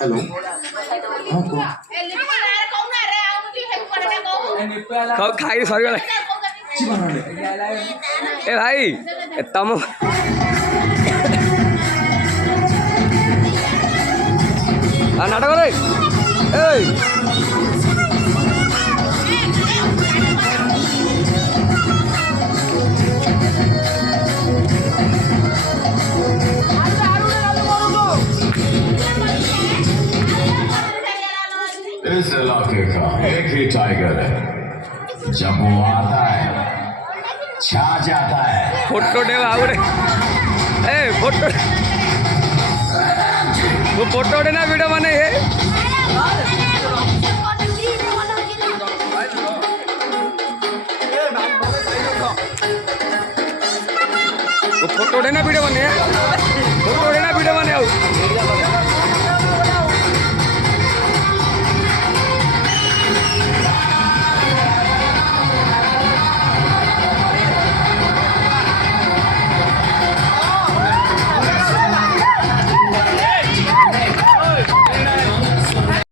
हेलो हाँ खाई सॉरी वाला ए भाई तम नाटक रे इस इलाके का एक ही टाइगर है, जब वो आता है छा जाता है। फोटो दे बाबू ए फोटो वो फोटो दे ना वीडियो बने है वो फोटो दे ना वीडियो बने है।